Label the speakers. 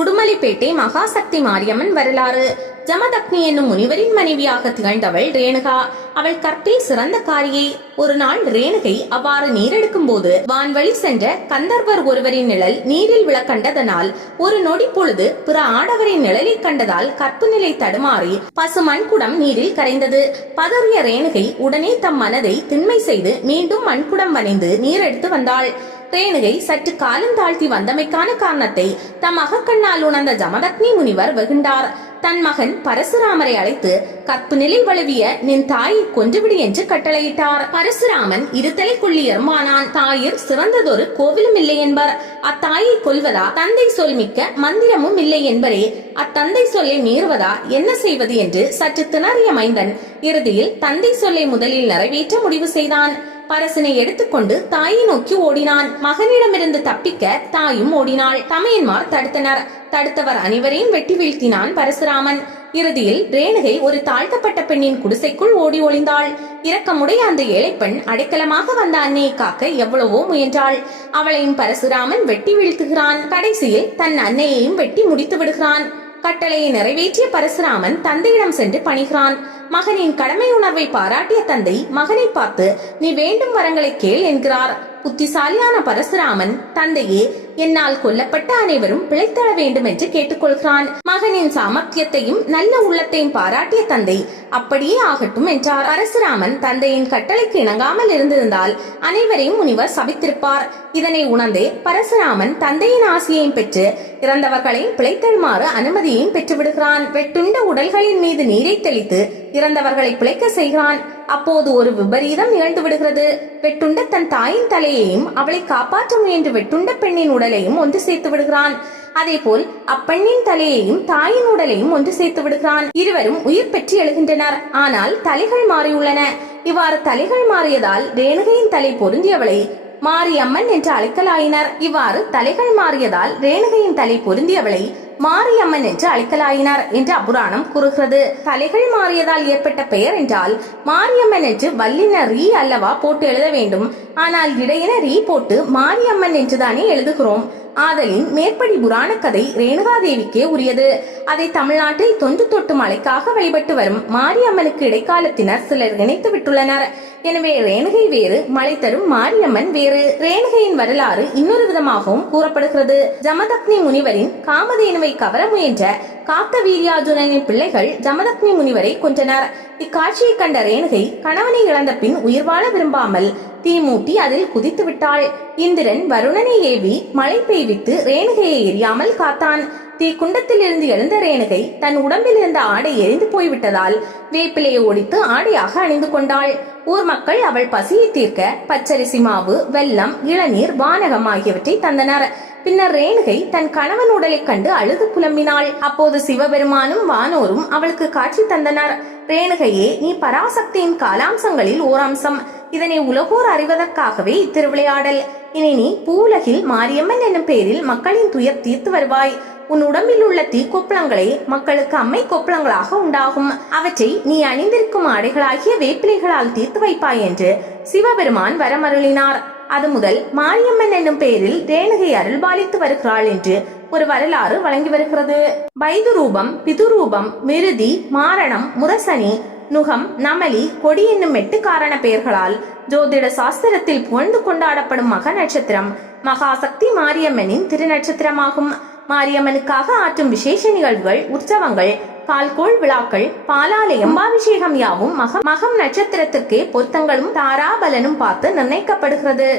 Speaker 1: உடுமலிப்பேட்டை மகாசக்தி மாரியம்மன் வரலாறு. ஜமதக்னி என்னும் முனிவரின் மனைவியாக திகழ்ந்தவள் ரேணுகா. அவள் கற்பில் சிறந்த காரியை. ஒரு நாள் ரேணுகை அவ்வாறு நீரெடுக்கும் போது வான்வழி சென்ற கந்தர்வர் ஒருவரின் நிழல் நீரில் விழக்கண்டதனால் ஒரு நொடி பொழுது பிற ஆடவரின் நிழலை கண்டதால் கற்பு நிலை தடுமாறி பசு மண்குடம் நீரில் கரைந்தது. பதறிய ரேணுகை உடனே தம் மனதை திண்மை செய்து மீண்டும் மண்குடம் வனைந்து நீரெடுத்து வந்தாள். ரேணுகை சற்று காலம் தாழ்த்தி வந்தமைக்கான காரணத்தை தம் அகக்கண்ணால் உணர்ந்த ஜமதக்னி முனிவர் வெகுண்டார் தன் மகன் பரசுராமரை அழைத்து கற்பு நிலை வளவிய நின் தாயை கொன்றுவிடு என்று கட்டளையிட்டார். பரசுராமன் இருதலை கொள்ளி எறும்பானான் சிறந்ததொரு கோவிலும் இல்லை என்பர். அத்தாயை கொல்வதா தந்தை சொல் மிக்க மந்திரமும் இல்லை என்பரே அத்தந்தை சொல்லை மீறுவதா என்ன செய்வது? என்று சற்று திணறிய மைந்தன் இறுதியில் தந்தை சொல்லை முதலில் நிறைவேற்ற முடிவு செய்தான். பரசனை எடுத்துக்கொண்டு தாயை நோக்கி ஓடினான். மகனிடமிருந்து தப்பிக்க தாயும் ஓடினாள். தமையன்மார் தடுத்தனர். தடுத்தவர் அனைவரையும் வெட்டி வீழ்த்தினான் பரசுராமன். இறுதியில் ரேணுகை ஒரு தாழ்த்தப்பட்ட பெண்ணின் குடிசைக்குள் ஓடி ஒளிந்தாள். இரக்கமுடைய அந்த ஏழை பெண் அடைக்கலமாக வந்த அன்னையை காக்க எவ்வளவோ முயன்றாள். அவளையும் பரசுராமன் வெட்டி வீழ்த்துகிறான். கடைசியில் தன் அன்னையையும் வெட்டி முடித்து விடுகிறான் கட்டளையை நிறைவேற்றிய பரசுராமன் தந்தையிடம் சென்று பணிகிறான். மகனின் கடமை உணர்வை பாராட்டிய தந்தை மகனை பார்த்து நீ வேண்டும் வரங்களை கேள் என்கிறார். புத்திசாலியான பரசுராமன் தந்தையே என்னால் கொல்லப்பட்ட அனைவரும் பிழைத்தள வேண்டும் என்று கேட்டுக்கொள்கிறான். மகனின் சாமர்த்தியத்தையும் நல்ல உள்ளத்தையும் பாராட்டிய தந்தை அப்படியே ஆகட்டும் என்றார். பரசுராமன் தந்தையின் கட்டளைக்கு இணங்காமல் இருந்திருந்தால் அனைவரையும் முனிவர் சபித்திருப்பார். இதனை உணர்ந்தே பரசுராமன் தந்தையின் ஆசையையும் பெற்று இறந்தவர்களை பிழைத்தழுமாறு அனுமதியையும் பெற்று விடுகிறான் வெட்டுண்ட உடல்களின் மீது நீரை தெளித்து இறந்தவர்களை பிழைக்க செய்கிறான். அப்போது ஒரு விபரீதம் நிகழ்ந்து விடுகிறது வெட்டுண்ட தன் தாயின் தலையையும் அவளை காப்பாற்ற முயன்று வெட்டுண்ட பெண்ணின் உடலையும் ஒன்று சேர்த்து விடுகிறான் அதேபோல் அப்பெண்ணின் தலையையும் தாயின் உடலையும் ஒன்று சேர்த்து விடுகிறான் இருவரும் உயிர் பெற்று எழுகின்றனர். ஆனால் தலைகள் மாறியுள்ளன. இவ்வாறு தலைகள் மாறியதால் ரேணுகையின் தலை பொருந்தியவளை மாரியம்மன் என்று அழைக்கலாயினர் இவ்வாறு தலைகள் மாறியதால் ரேணுகையின் தலை பொருந்தியவளை மாரியம்மன் என்று அழைக்கலாயினர் என்று அபுராணம் கூறுகிறது. தலைகள் மாறியதால் ஏற்பட்ட பெயர் என்றால் மாரியம்மன் என்று வல்லின ரீ அல்லவா போட்டு எழுத வேண்டும். ஆனால் இடையின ரீ போட்டு மாரியம்மன் என்றுதானே எழுதுகிறோம். ஆதலின் மேற்படி புராண கதை ரேணுகாதேவிக்கே உரியது. அதை தமிழ்நாட்டில் தொன்று தொட்டு மலைக்காக வழிபட்டு வரும் மாரியம்மனுக்கு இடைக்காலத்தினர் சிலர் நினைத்து விட்டுள்ளனர் எனவே ரேணுகை வேறு மலை தரும் மாரியம்மன் வேறு. ரேணுகையின் வரலாறு இன்னொரு விதமாகவும் கூறப்படுகிறது. ஜமதக்னி முனிவரின் காமதேனுவை கவர முயன்ற காத்த வீரியார்ஜுனனின் பிள்ளைகள் ஜமதக்னி முனிவரை கொன்றனர். இக்காட்சியை கண்ட ரேணுகை கணவனை இழந்த பின் உயிர் வாழ விரும்பாமல் தீ மூட்டி அதில் குதித்து விட்டாள் இந்திரன் வருணனை ஏவி மழை பெய்வித்து ரேணுகையை எரியாமல் காத்தான். தீ குண்டத்தில் இருந்து எழுந்த ரேணுகை தன் உடம்பில் இருந்த ஆடை எரிந்து போய்விட்டதால் வேப்பிலையை ஒடித்து ஆடையாக அணிந்து கொண்டாள். ஊர் மக்கள் அவள் பசியை தீர்க்க பச்சரிசி மாவு வெல்லம் இளநீர் வானகம் ஆகியவற்றை தந்தனர். பின்னர் ரேணுகை தன் கணவன் உடலைக் கண்டு அழுது புலம்பினாள். அப்போது சிவபெருமானும் வானோரும் அவளுக்கு காட்சி தந்தனர். ரேணுகையே நீ பராசக்தியின் காலாம்சங்களில் ஓர் அம்சம். இதனை உலகோர் அறிவதற்காகவே இத்திருவிளையாடல். இனி நீ பூலகில் மாரியம்மன் என்னும் பெயரில் மக்களின் துயர் தீர்த்து வருவாய். உன் உடம்பில் உள்ள தீக்கொப்பளங்களை மக்களுக்கு அம்மை கொப்பளங்களாக உண்டாகும். அவற்றை நீ அணிந்திருக்கும் ஆடைகளாகிய வேப்பிலைகளால் தீர்த்து வைப்பாய் என்று சிவபெருமான் வரமருளினார். அது முதல் மாரியம்மன் என்னும் பெயரில் ரேணுகை அருள்பாலித்து வருகிறாள் என்று ஒரு வரலாறு வழங்கி வருகிறது. வைது ரூபம் பிதுரூபம் மிருதி மாரணம் முரசனி நுகம் நமலி கொடி என்னும் எட்டு காரண பெயர்களால் ஜோதிட சாஸ்திரத்தில் புகழ்ந்து கொண்டாடப்படும் மக நட்சத்திரம். மகாசக்தி மாரியம்மனின் திருநட்சத்திரமாகும். மாரியம்மனுக்காக ஆற்றும் விசேஷ நிகழ்வுகள் உற்சவங்கள் பால்கோள் விழாக்கள் பாலாலை எம்பாபிஷேகம் யாவும் மகம் மகம் நட்சத்திரத்திற்கே பொருத்தங்களும் தாராபலனும் பார்த்து நிர்ணயிக்கப்படுகிறது.